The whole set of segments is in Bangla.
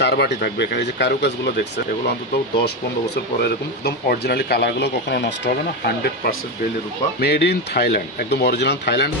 চার বাটি থাকবে। এখানে যে কারুকাজগুলো দেখছেন এগুলো অন্তত 10-15 বছর পরে এরকম একদম অরিজিনালি কালারগুলো কখনো নষ্ট হবে না। 100% বেলি রূপা, মেড ইন থাইল্যান্ড, একদম অরিজিনাল থাইল্যান্ড।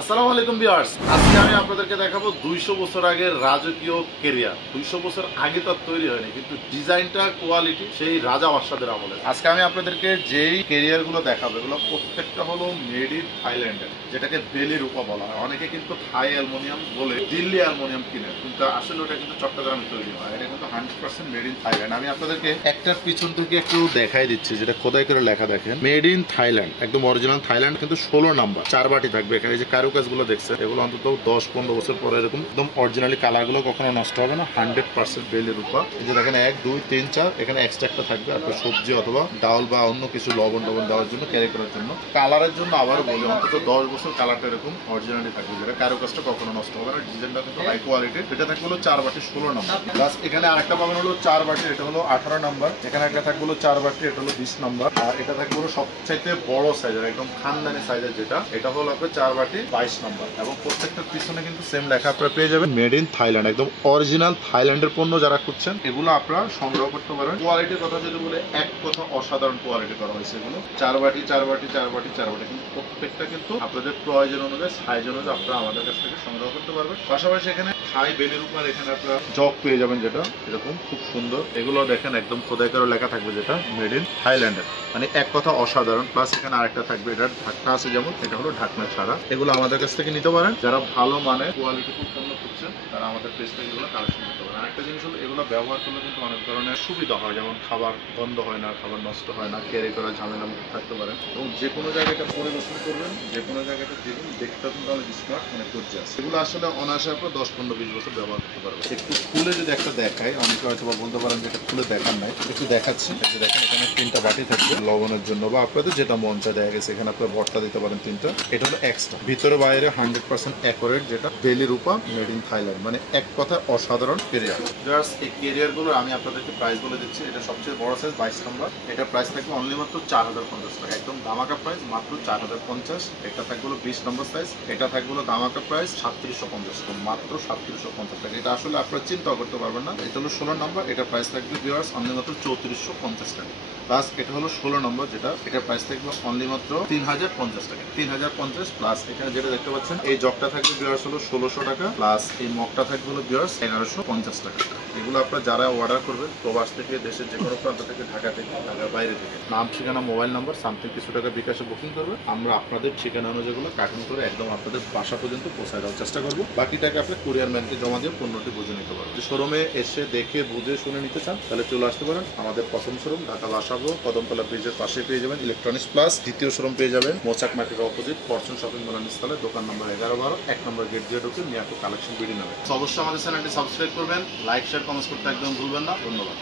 আসসালামু আলাইকুম ভিউয়ার্স, আজকে আমি আপনাদেরকে দেখাবো 200 বছর আগের রাজকীয় কেরিয়ার। 200 বছর আগে তো তৈরি হয়নি, কিন্তু ডিজাইনটা, কোয়ালিটি সেই রাজা বাদশাদের আমলের। আজকে আমি আপনাদেরকে যেই কেরিয়ার গুলো দেখাবো এগুলো প্রত্যেকটা হলো মেড ইন থাইল্যান্ডের, যেটাকে বেলি রূপা বলা হয়। অনেকে কিন্তু থাই অ্যালুমিনিয়াম বলে দিল্লি অ্যালুমিনিয়াম কিনে, কিন্তু আসলে ওটা কিন্তু চট্টগ্রামে তৈরি হয়। এটা কিন্তু 100% মেড ইন থাইল্যান্ড। আমি আপনাদেরকে একটার পিছন থেকে একটু দেখাই দিচ্ছি, যেটা খোদাই করে লেখা দেখেন, মেড ইন থাইল্যান্ড, একদম অরিজিনাল থাইল্যান্ড, কিন্তু 16 নাম্বার, 4 বাটি থাকবে। এখানে যে কারুকাজগুলো দেখছেন এগুলো অন্তত 10-15 বছর পরে এরকম একদম অরিজিনালি কালারগুলো কখনো নষ্ট হবে না। 100% বেলি রূপা। এই যে দেখেন 1, 2, 3, 4, এখানে এক্সট্রা একটা থাকবে আপনার সবজি অথবা ডাউল বা অন্য কিছু লবণ দেওয়ার জন্য, ক্যারি করার জন্য। কালারের জন্য আবার বলি, অন্তত 10 বছর কালারটা এরকম অরিজিনালি থাকবে, যেটা কারুকাজটা কখনো নষ্ট হবে না। ডিজাইনটা কিন্তু হাই কোয়ালিটির। এটা থাকবে হলো 4 বাটি 16 নাম্বার। প্লাস এখানে আরেকটা পাবেন হলো 4 বাটি, এটা হলো 18 নাম্বার। এখানে একটা থাকবে হলো 4 বাটি, এটা হলো 20 নাম্বার। আর এটা থাকবে হলো সবচাইতে বড় সাইজের, একদম খানদানি সাইজের, যেটা এটা হলো আপনার 4 বাটি 22 নাম্বার। এবং প্রত্যেকটা পিছনে কিন্তু সেম লেখা আপনারা পেয়ে যাবেন, মেড ইন থাইল্যান্ড, একদম অরিজিনাল থাইল্যান্ডের পণ্য যারা খুঁজছেন এগুলো আপনারা সংগ্রহ করতে পারেন। কোয়ালিটির কথা যদি বলে, এক কথা অসাধারণ কোয়ালিটি করা হয়েছে এগুলো। 4 বাটি 4 বাটি 4 বাটি 4 বাটি, কিন্তু প্রত্যেকটা কিন্তু আপনাদের প্রয়োজন অনুযায়ী, সাইজ অনুযায়ী আপনারা আমাদের কাছ থেকে সংগ্রহ করতে পারবেন। পাশাপাশি এখানে থাই বেলির উপর এখানে আপনারা জগ পেয়ে যাবেন, যেটা এরকম খুব সুন্দর। এগুলো দেখেন একদম খোদাই করে লেখা থাকবে, যেটা মেড ইন থাইল্যান্ডের, মানে এক কথা অসাধারণ। প্লাস এখানে আরেকটা থাকবে, এটার ঢাকনা আছে, যেমন এটা হলো ঢাকনা ছাড়া। এগুলো আমাদের কাছ থেকে নিতে পারেন। যারা ভালো মানে কোয়ালিটি পণ্য খুঁজছেন তারা আমাদের পেজ থেকে এগুলো কালেকশন করতে পারেন। আরেকটা জিনিস হলো, এগুলো ব্যবহার করলে কিন্তু অনেক ধরনের সুবিধা হয়, যেমন খাবার গন্ধ হয় না, খাবার নষ্ট হয় না, ক্যারি করা ঝামেলা মুক্ত থাকতে পারেন। এবং যে কোনো জায়গায় এটা পরিবেশন করবেন, যে কোনো জায়গাটা দেখুন, দেখতে কিন্তু অনেক স্মার্ট, অনেক গর্জিয়াস। এগুলো আসলে অনায়াসে আপনার 10, 15, 20 বছর ব্যবহার করতে পারবেন। একটু খুলে যদি একটা দেখাই, অনেকে হয়তো বলতে পারেন যে এটা খুলে দেখার নাই, একটু দেখাচ্ছি। দেখেন এখানে 3টা বাটি থাকবে লবণের জন্য, বা আপনাদের যেটা মন চায় দেখা গেছে। এখানে আপনার ভর্তা দিতে পারেন 3টা। এটা হলো এক্সট্রা, ভিতরে বাইরে 100% অ্যাকুরেট, যেটা বেলি রূপা, মেড ইন থাইল্যান্ড, মানে এক কথা অসাধারণ কেরিয়ার। জাস্ট এই কেরিয়ার গুলো আমি আপনাদেরকে প্রাইস বলে দিচ্ছি। এটা সবচেয়ে বড় সাইজ 22 নম্বর। এটা প্রাইস থাকবে অনলি মাত্র 4050 টাকা, একদম দামাকা প্রাইস, মাত্র 4050। এটা থাকবে হলো 20 নম্বর সাইজ, এটা থাকবে হলো দামাকা প্রাইস 3750 টাকা, মাত্র 3750 টাকা। এটা আসলে আপনারা চিন্তা করতে পারবেন না। এটা হলো 16 নম্বর, এটা প্রাইস থাকবে ভিউয়ার্স অনলি মাত্র 3450 টাকা। প্লাস এটা হলো 16 নম্বর, যেটা এটার প্রাইস থাকবে অনলি মাত্র 3050 টাকা, 3050। প্লাস এখানে যেটা দেখতে পাচ্ছেন, এই জগটা থাকবে ভিউয়ার্স হলো 1600 টাকা। প্লাস এই মগটা থাকবে হলো ভিউয়ার্স 1150 টাকা। এগুলো আপনারা যারা অর্ডার করবেন প্রবাস থেকে, দেশের যে কোনো প্রান্ত থেকে, ঢাকা থেকে, ঢাকার বাইরে থেকে, নাম, ঠিকানা, মোবাইল নাম্বার, সামথিং কিছু টাকা বিকাশে বুকিং করবেন। আমরা আপনাদের ঠিকানা অনুযায়ীগুলো কার্টুন করে একদম আপনাদের বাসা পর্যন্ত পৌঁছায় দেওয়ার চেষ্টা করবো। বাকি টাকা আপনি কুরিয়ার ম্যানকে জমা দিয়ে পণ্যটি বুঝে নিতে পারবেন। যে শোরুমে এসে দেখে বুঝে শুনে নিতে চান তাহলে চলে আসতে পারেন। আমাদের প্রথম শোরুম ঢাকা বাসাবো কদমতলা ব্রিজের পাশে পেয়ে যাবেন ইলেকট্রনিক্স প্লাস। দ্বিতীয় শোরুম পেয়ে যাবেন মোচাক মার্কেটের অপোজিট ফরচুন শপিং মলের নিচতলে, দোকান নম্বর 11-12, 1 নম্বর গেট দিয়ে ঢুকে মিয়াকো কালেকশন বিডি নামে। অবশ্যই আমাদের চ্যানেলটি সাবস্ক্রাইব করবেন, লাইক, শেয়ার, কমেন্টস করতে একদম ভুলবেন না। ধন্যবাদ।